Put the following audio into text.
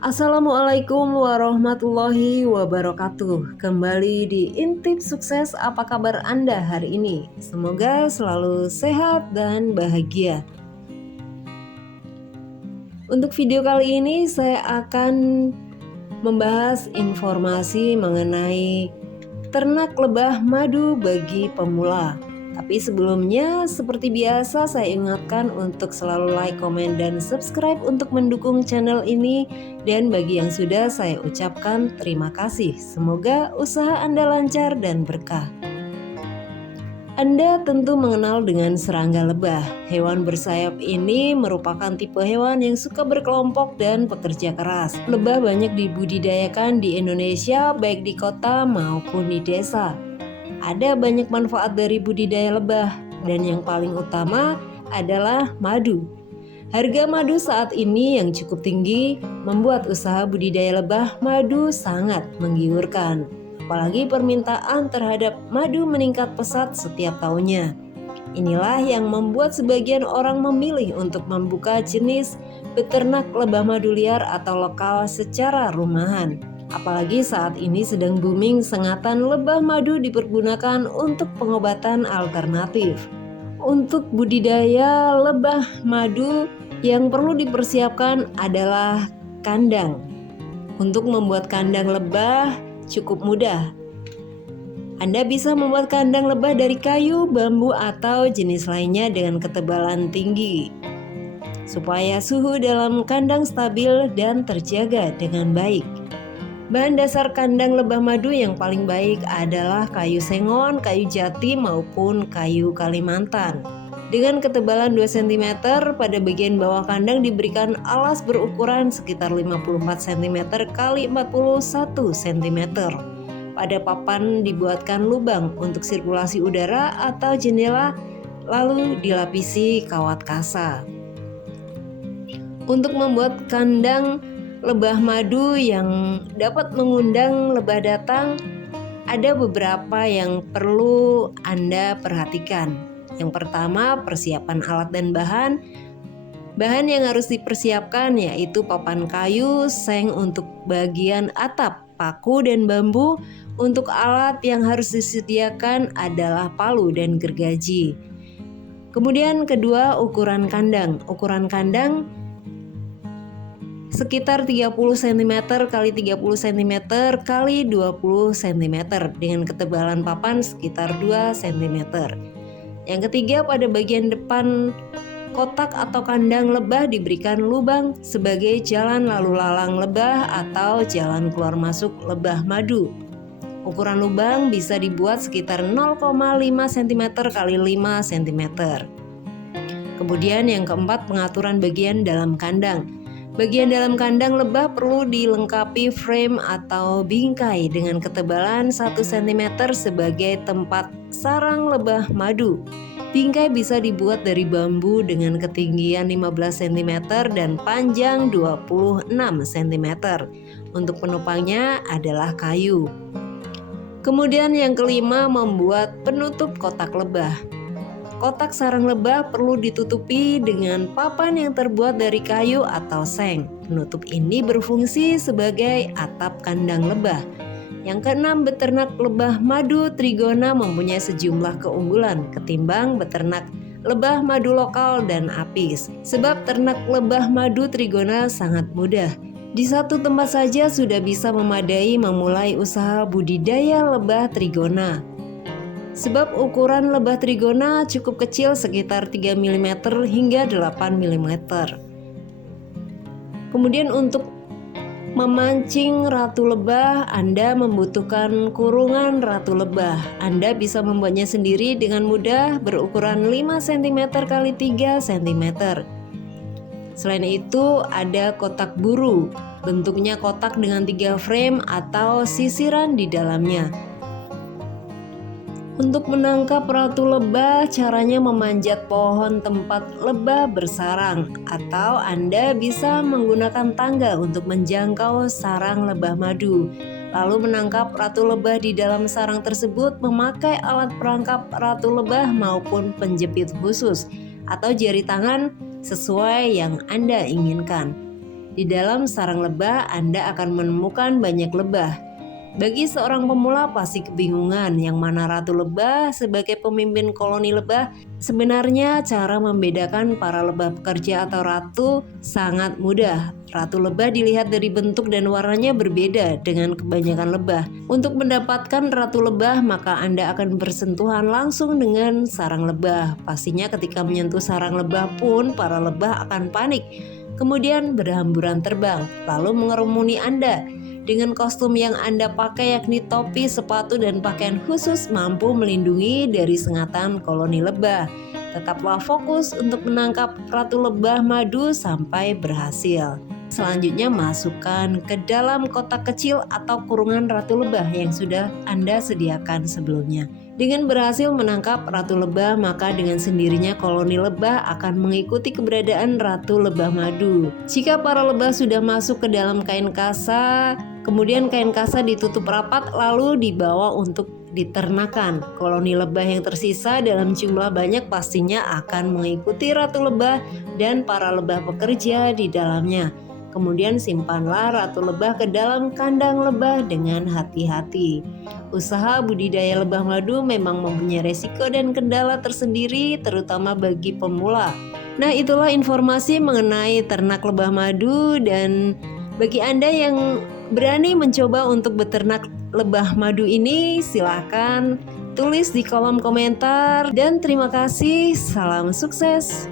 Assalamualaikum warahmatullahi wabarakatuh. Kembali di Intip Sukses, apa kabar Anda hari ini? Semoga selalu sehat dan bahagia. Untuk video kali ini saya akan membahas informasi mengenai ternak lebah madu bagi pemula. Tapi sebelumnya, seperti biasa saya ingatkan untuk selalu like, komen, dan subscribe untuk mendukung channel ini. Dan bagi yang sudah, saya ucapkan terima kasih. Semoga usaha Anda lancar dan berkah. Anda tentu mengenal dengan serangga lebah. Hewan bersayap ini merupakan tipe hewan yang suka berkelompok dan bekerja keras. Lebah banyak dibudidayakan di Indonesia, baik di kota maupun di desa. Ada banyak manfaat dari budidaya lebah, dan yang paling utama adalah madu. Harga madu saat ini yang cukup tinggi membuat usaha budidaya lebah madu sangat menggiurkan. Apalagi permintaan terhadap madu meningkat pesat setiap tahunnya. Inilah yang membuat sebagian orang memilih untuk membuka jenis beternak lebah madu liar atau lokal secara rumahan. Apalagi saat ini sedang booming sengatan lebah madu dipergunakan untuk pengobatan alternatif. Untuk budidaya lebah madu yang perlu dipersiapkan adalah kandang. Untuk membuat kandang lebah cukup mudah. Anda bisa membuat kandang lebah dari kayu, bambu, atau jenis lainnya dengan ketebalan tinggi, supaya suhu dalam kandang stabil dan terjaga dengan baik. Bahan dasar kandang lebah madu yang paling baik adalah kayu sengon, kayu jati, maupun kayu Kalimantan. Dengan ketebalan 2 cm, pada bagian bawah kandang diberikan alas berukuran sekitar 54 cm x 41 cm. Pada papan dibuatkan lubang untuk sirkulasi udara atau jendela, lalu dilapisi kawat kasa. Untuk membuat kandang lebah madu yang dapat mengundang lebah datang, ada beberapa yang perlu Anda perhatikan. Yang pertama, persiapan alat dan bahan. Bahan yang harus dipersiapkan yaitu papan kayu, seng untuk bagian atap, paku dan bambu. Untuk alat yang harus disediakan adalah palu dan gergaji. Kemudian kedua, ukuran kandang. Ukuran kandang sekitar 30 cm x 30 cm x 20 cm dengan ketebalan papan sekitar 2 cm. Yang ketiga, pada bagian depan kotak atau kandang lebah diberikan lubang sebagai jalan lalu lalang lebah atau jalan keluar masuk lebah madu. Ukuran lubang bisa dibuat sekitar 0,5 cm x 5 cm. Kemudian yang keempat, pengaturan bagian dalam kandang. Bagian dalam kandang lebah perlu dilengkapi frame atau bingkai dengan ketebalan 1 cm sebagai tempat sarang lebah madu. Bingkai bisa dibuat dari bambu dengan ketinggian 15 cm dan panjang 26 cm. Untuk penopangnya adalah kayu. Kemudian yang kelima, membuat penutup kotak lebah. Kotak sarang lebah perlu ditutupi dengan papan yang terbuat dari kayu atau seng. Penutup ini berfungsi sebagai atap kandang lebah. Yang keenam, beternak lebah madu trigona mempunyai sejumlah keunggulan ketimbang beternak lebah madu lokal dan apis. Sebab ternak lebah madu trigona sangat mudah. Di satu tempat saja sudah bisa memadai memulai usaha budidaya lebah trigona. Sebab ukuran lebah trigona cukup kecil sekitar 3 mm hingga 8 mm. Kemudian untuk memancing ratu lebah, Anda membutuhkan kurungan ratu lebah. Anda bisa membuatnya sendiri dengan mudah berukuran 5 cm x 3 cm. Selain itu ada kotak buru, bentuknya kotak dengan 3 frame atau sisiran di dalamnya. Untuk menangkap ratu lebah, caranya memanjat pohon tempat lebah bersarang, atau Anda bisa menggunakan tangga untuk menjangkau sarang lebah madu. Lalu menangkap ratu lebah di dalam sarang tersebut memakai alat perangkap ratu lebah maupun penjepit khusus atau jari tangan sesuai yang Anda inginkan. Di dalam sarang lebah, Anda akan menemukan banyak lebah. Bagi seorang pemula pasti kebingungan yang mana ratu lebah sebagai pemimpin koloni lebah. Sebenarnya cara membedakan para lebah pekerja atau ratu sangat mudah. Ratu lebah dilihat dari bentuk dan warnanya berbeda dengan kebanyakan lebah. Untuk mendapatkan ratu lebah maka Anda akan bersentuhan langsung dengan sarang lebah. Pastinya ketika menyentuh sarang lebah pun para lebah akan panik. Kemudian berhamburan terbang lalu mengerumuni Anda. Dengan kostum yang Anda pakai yakni topi, sepatu, dan pakaian khusus mampu melindungi dari sengatan koloni lebah. Tetaplah fokus untuk menangkap ratu lebah madu sampai berhasil. Selanjutnya masukkan ke dalam kotak kecil atau kurungan ratu lebah yang sudah Anda sediakan sebelumnya. Dengan berhasil menangkap ratu lebah, maka dengan sendirinya koloni lebah akan mengikuti keberadaan ratu lebah madu. Jika para lebah sudah masuk ke dalam kain kasa, kemudian kain kasa ditutup rapat lalu dibawa untuk diternakan. Koloni lebah yang tersisa dalam jumlah banyak pastinya akan mengikuti ratu lebah dan para lebah pekerja di dalamnya. Kemudian simpanlah ratu lebah ke dalam kandang lebah dengan hati-hati. Usaha budidaya lebah madu memang mempunyai resiko dan kendala tersendiri terutama bagi pemula. Nah, itulah informasi mengenai ternak lebah madu, dan bagi Anda yang berani mencoba untuk beternak lebah madu ini, silakan tulis di kolom komentar. Dan terima kasih, salam sukses.